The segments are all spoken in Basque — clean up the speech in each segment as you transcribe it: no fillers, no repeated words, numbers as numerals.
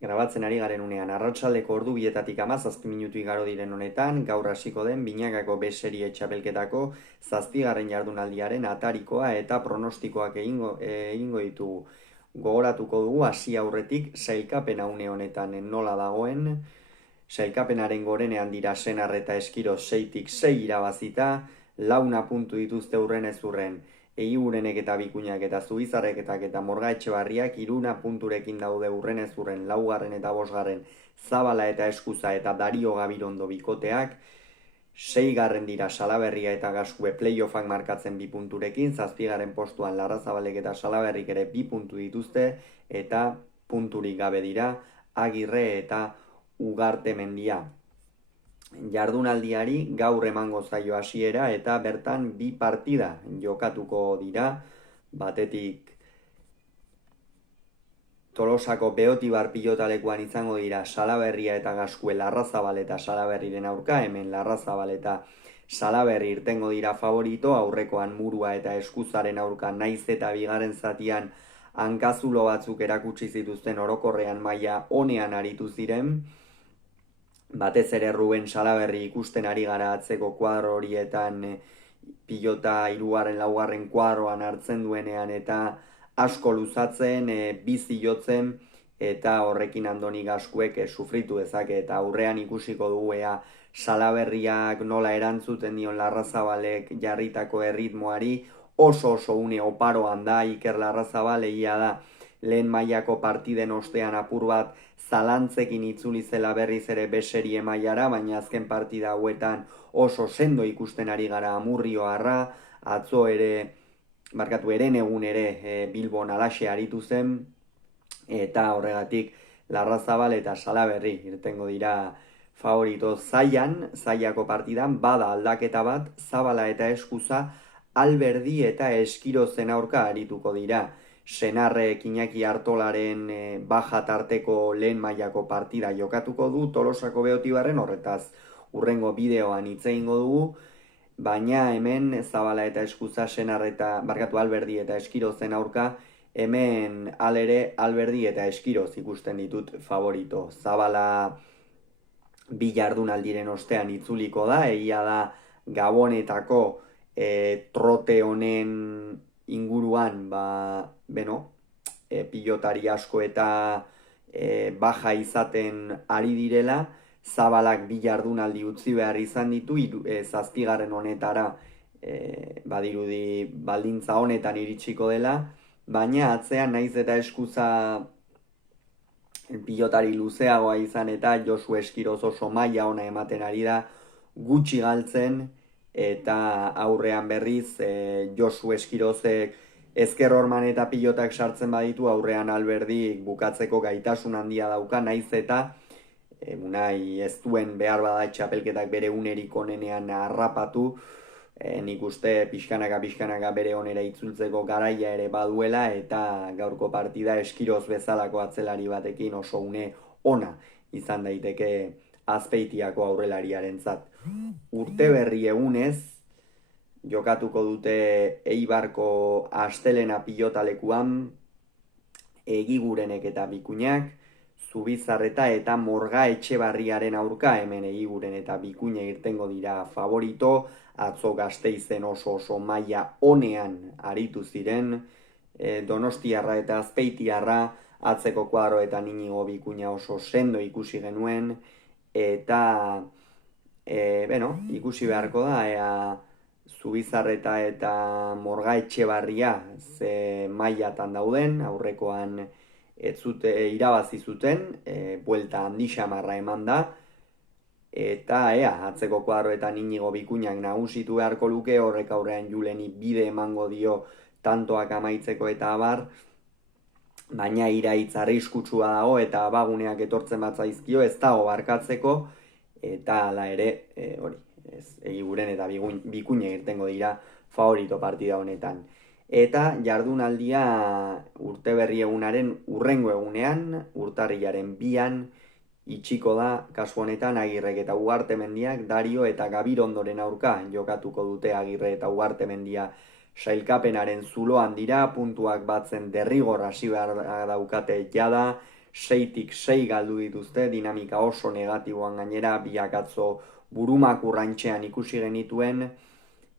Grabatzen ari garen unean, arratsaldeko ordu bietatik 17 minutu igaro diren honetan, gaur hasiko den binakako B serie txapelketako 7. jardunaldiaren atarikoa eta pronostikoak egingo ditugu. Gogoratuko dugu hasi aurretik sailkapena une honetan nola dagoen, sailkapenaren gorenean dira Senar eta Eskiro 6-6 irabazita, launa puntu dituzte urren ez urren. Egurenek eta Bikuñak eta Zubizarreketak eta Morga Etxebarriak 3 punturekin daude urren ez urren, 4. eta 5. Zabala eta Eskuza eta Dario Gabirondo bikoteak, 6. dira Salaberria eta Gaskue playoffak markatzen 2 punturekin, 7. postuan Larrazabalek eta Salaberrik ere 2 puntu dituzte, eta punturik gabe dira Agirre eta Ugarte Mendia. Jardunaldiari gaur emango zaio hasiera eta bertan 2 partida jokatuko dira, batetik Tolosako Beotibar pilotalekuan izango dira Salaberria eta Gaskue Larrazabal eta Salaberriren aurka, hemen Larrazabal eta Salaberri irtengo dira favorito, aurrekoan Murua eta Eskuzaren aurka naiz eta bigarren zatian hankazulo batzuk erakutsi zituzten orokorrean maila onean aritu ziren, batez ere Ruben Salaberri ikusten ari gara atzeko kuadro horietan pilota 3. 4. kuadroan hartzen duenean eta asko luzatzen, bizi jotzen eta horrekin Andoni Gaskuek sufritu dezake eta aurrean ikusiko dugu ea Salaberriak nola erantzuten dion Larrazabalek jarritako erritmoari. Oso une oparoan da Iker Larrazabal, egia da lehen mailako partiden ostean apur bat zalantzekin itzuli zela berriz ere B serie mailara, baina azken partida hauetan oso sendo ikusten ari gara Amurrioarra, atzo ere, eren egun ere Bilbon alaxe aritu zen, eta horregatik Larrazabal eta Salaberri irtengo dira favorito. Zaiako partidan bada aldaketa bat, Zabala eta Eskuza Alberdi eta Eskirozen aurka arituko dira. Senarrek Iñaki Artolaren baja tarteko lehen mailako partida jokatuko du Tolosako Beotibarren, horretaz urrengo bideoan hitz egingo dugu, baina hemen Zabala eta Eskuza Alberdi eta Eskirozen aurka, hemen alere Alberdi eta Eskiroz ikusten ditut favorito. Zabala 2 jardunaldiren ostean itzuliko da, egia da Gabonetako trote honen inguruan, pilotari asko eta baja izaten ari direla, Zabalak 2 jardunaldi utzi behar izan ditu, 7. honetara badirudi baldintza honetan iritsiko dela, baina atzean naiz eta Eskuza pilotari luzeagoa izan eta Josu Eskiroz oso maila ona ematen ari da, gutxi galtzen, eta aurrean berriz Josu Eskirozek ezker horman eta pilotak sartzen baditu, aurrean Alberdik bukatzeko gaitasun handia dauka, naiz eta unai ez duen behar bada txapelketak bere unerik onenean harrapatu, nik uste pixkanaka bere onera itzultzeko garaia ere baduela, eta gaurko partida Eskiroz bezalako atzelari batekin oso une ona izan daiteke Azpeitiako aurrelariarentzat. Urte berri egunez jokatuko dute Eibarko Astelena pilotalekuan Egigurenek eta Bikuñak, Zubizarreta eta Morga Etxebarriaren aurka, hemen Egiguren eta Bikuña irtengo dira favorito, atzo Gasteizen oso maila onean aritu ziren, Donostiarra eta Azpeitiarra atzeko kuadroetan Inigo Bikuña oso sendo ikusi genuen, eta ikusi beharko da ea Zubizarreta eta Morga Etxebarria ze mailatan dauden, aurrekoan ez zute irabazi zuten, buelta handi xamarra eman da, eta atzeko kuadroetan Inigo Bikuñak nagusitu beharko luke, horrek aurrean Juleni bide emango dio tantoak amaitzeko eta abar, baina iraitz arriskutsua dago eta baguneak etortzen batzaizkio, ez dago barkatzeko, eta hala ere, Egiguren eta Bikuña irtengo dira favorito partida honetan. Eta jardunaldia urte berri egunaren urrengo egunean, urtarrilaren 2an, itxiko da, kasu honetan Agirrek eta Ugarte Mendiak Dario eta Gabirondoren aurka jokatuko dute. Agirre eta Ugarte Mendia sailkapenaren zuloan dira, puntuak batzen derrigor hasi behar daukate jada, 6-6 galdu dituzte, dinamika oso negatiboan gainera, biak atzo burumak urrantxean ikusi genituen,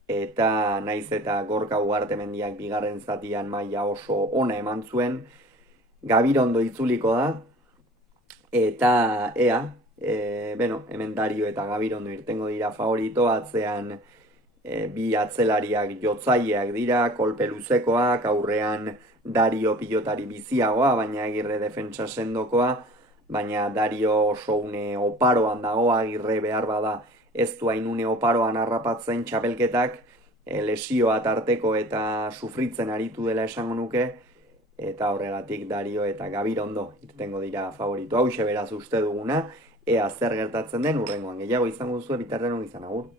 eta naiz eta Gorka Ugartemendiak bigarren zatian maila oso ona eman zuen, Gabirondo itzuliko da, eta ea, hemen Dario eta Gabirondo irtengo dira favorito, atzean bi atzelariak jotzaileak dira, kolpe luzekoak, aurrean Dario pilotari biziagoa, baina Agirre defentsa sendokoa, baina Dario oso une oparoan dago, Agirre behar bada ez du hain une oparoan harrapatzen txapelketak, lesioa tarteko eta sufritzen aritu dela esango nuke, eta horregatik Dario eta Gabirondo irtengo dira favorito. Hauxe beraz uste duguna, ea zer gertatzen den urrengoan. Gehiago izango duzu bitartean izan agur.